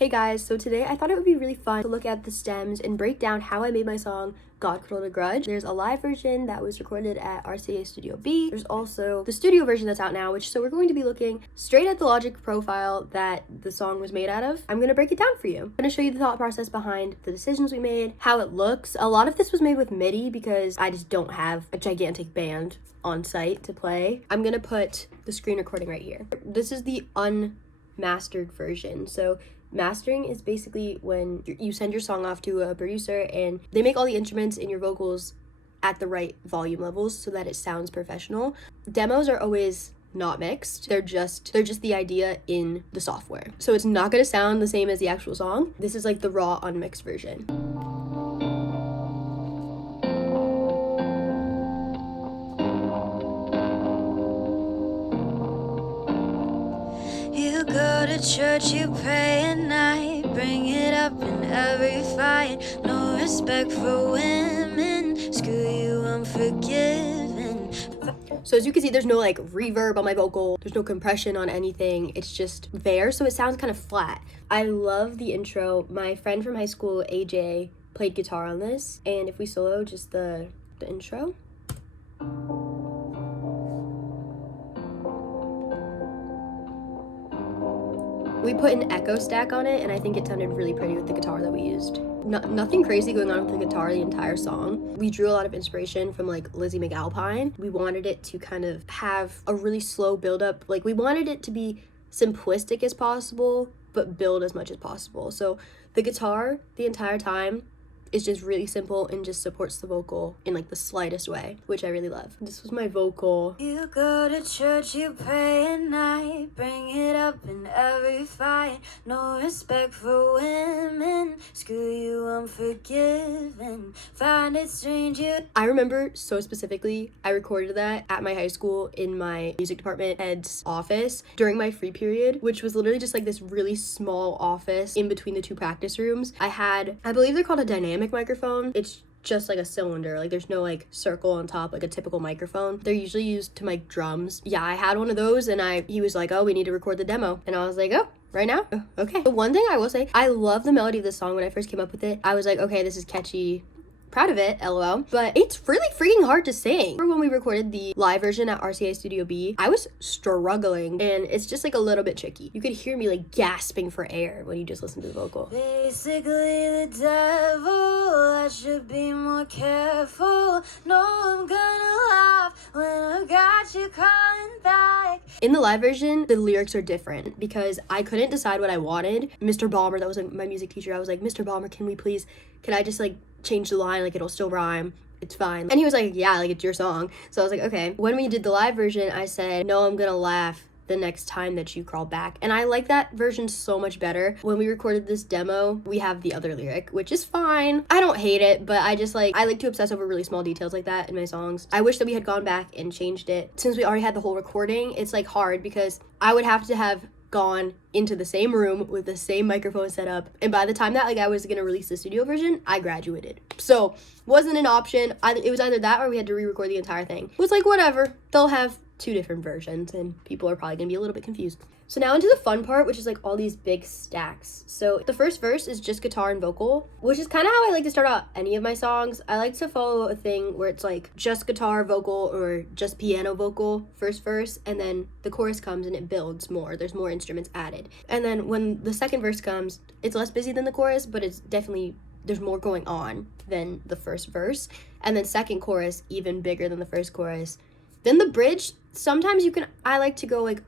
Hey guys, so today I thought it would be really fun to look at the stems and break down how I made my song God Could Hold a Grudge. There's a live version that was recorded at RCA Studio B. There's also the studio version that's out now, so we're going to be looking straight at the Logic profile that the song was made out of. I'm going to break it down for you. I'm going to show you the thought process behind the decisions we made, how it looks. A lot of this was made with MIDI because I just don't have a gigantic band on site to play. I'm going to put the screen recording right here. This is the unmastered version. So mastering is basically when you send your song off to a producer and they make all the instruments and your vocals at the right volume levels so that it sounds professional. Demos are always not mixed. They're just the idea in the software. So it's not going to sound the same as the actual song. This is like the raw unmixed version. You go to church, you pray at night, bring it up in every fight. No respect for women, screw you, I'm forgiven. So as you can see, there's no like reverb on my vocal, there's no compression on anything, it's just there, so it sounds kind of flat. I love the intro. My friend from high school, AJ, played guitar on this, and if we solo just the intro. We put an echo stack on it, and I think it sounded really pretty with the guitar that we used. Nothing crazy going on with the guitar the entire song. We drew a lot of inspiration from like Lizzie McAlpine. We wanted it to kind of have a really slow build up. Like we wanted it to be simplistic as possible, but build as much as possible. So the guitar the entire time is just really simple and just supports the vocal in like the slightest way, which I really love. This was my vocal. You go to church, you pray at night, bring it up in every fight. No respect for women, screw you, I'm forgiven. Find it strange you. I remember so specifically, I recorded that at my high school in my music department head's office during my free period, which was literally just like this really small office in between the two practice rooms. I believe they're called a dynamic microphone. It's just like a cylinder, like there's no like circle on top like a typical microphone. They're usually used to mic drums. Yeah, I had one of those, and he was like, oh, we need to record the demo, and I was like, oh, right now? Oh, okay. The one thing I will say, I love the melody of this song. When I first came up with it, I was like, okay, this is catchy, proud of it, lol, but it's really freaking hard to sing. When we recorded the live version at RCA Studio B, I was struggling, and it's just like a little bit tricky. You could hear me like gasping for air when you just listen to the vocal. Basically the devil, I should be more careful. No, I'm gonna laugh when I got you calling back. In the live version, the lyrics are different because I couldn't decide what I wanted. Mr. Balmer, that was like my music teacher, I was like, Mr. Balmer, can I just like change the line, like it'll still rhyme, it's fine. And he was like, yeah, like it's your song. So I was like, okay. When we did the live version, I said, no, I'm gonna laugh the next time that you crawl back. And I like that version so much better. When we recorded this demo, we have the other lyric, which is fine. I don't hate it, but I like to obsess over really small details like that in my songs. I wish that we had gone back and changed it. Since we already had the whole recording, it's like hard because I would have to have gone into the same room with the same microphone set up, and by the time that like I was gonna release the studio version, I graduated, so wasn't an option. It was either that or we had to re-record the entire thing. It was like, whatever, they'll have two different versions and people are probably gonna be a little bit confused. So now into the fun part, which is like all these big stacks. So the first verse is just guitar and vocal, which is kind of how I like to start out any of my songs. I like to follow a thing where it's like just guitar vocal or just piano vocal first verse, and then the chorus comes and it builds more. There's more instruments added. And then when the second verse comes, it's less busy than the chorus, but it's definitely, there's more going on than the first verse. And then second chorus, even bigger than the first chorus. Then the bridge, sometimes I like to go like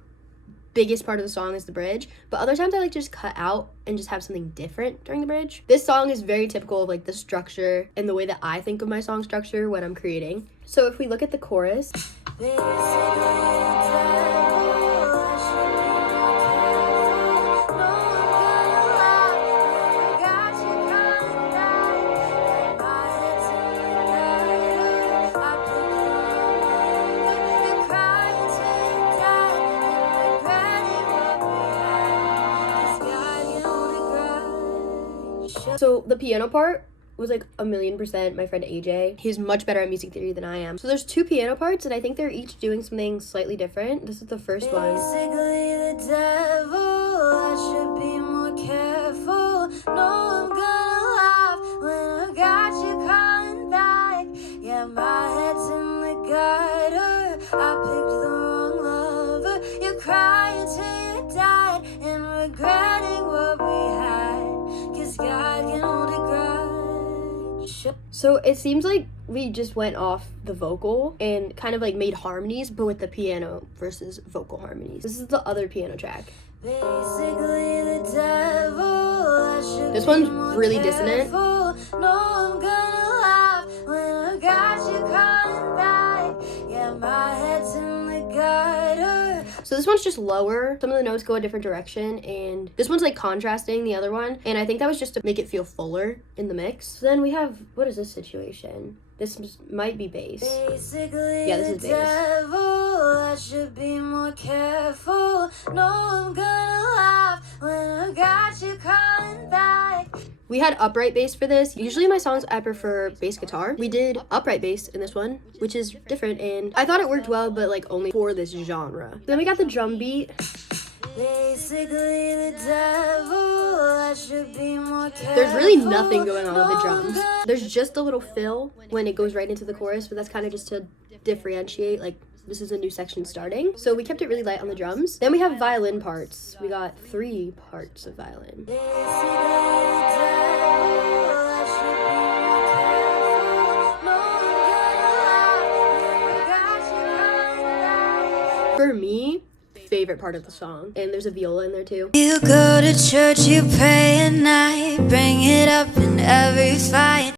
biggest part of the song is the bridge, but other times I like to just cut out and just have something different during the bridge. This song is very typical of like the structure and the way that I think of my song structure when I'm creating. So if we look at the chorus, so the piano part, was like 1,000,000% my friend AJ. He's much better at music theory than I am. So there's 2 piano parts, and I think they're each doing something slightly different. This is the first one. Basically the devil, I should be more careful. No, I'm gonna laugh when I got you calling back. Yeah, my head's in the gutter, I picked the wrong lover. You're crying till you died and regretting what we had, 'cause God can hold a grudge. So it seems like we just went off the vocal and kind of like made harmonies, but with the piano versus vocal harmonies. This is the other piano track. Basically the devil, I should This one's be more really careful. dissonant. No, I'm gonna laugh when I got you calling back. Yeah, my head's in the gutter. So this one's just lower. Some of the notes go a different direction, and this one's like contrasting the other one. And I think that was just to make it feel fuller in the mix. So then we have, what is this situation? This might be bass. Basically, Yeah, this is the bass. devil, I should be more careful. No, I'm gonna laugh when I got you calling back. We had upright bass for this. Usually my songs I prefer bass guitar. We did upright bass in this one, which is different, and I thought it worked well, but like only for this genre. Then we got the drum beat. Basically the devil, I should be more careful. There's really nothing going on with the drums. There's just a little fill when it goes right into the chorus, but that's kind of just to differentiate, like, this is a new section starting. So we kept it really light on the drums. Then we have violin parts. We got 3 parts of violin. For me, favorite part of the song, and there's a viola in there too. You go to church, you pray at night, bring it up in every fight.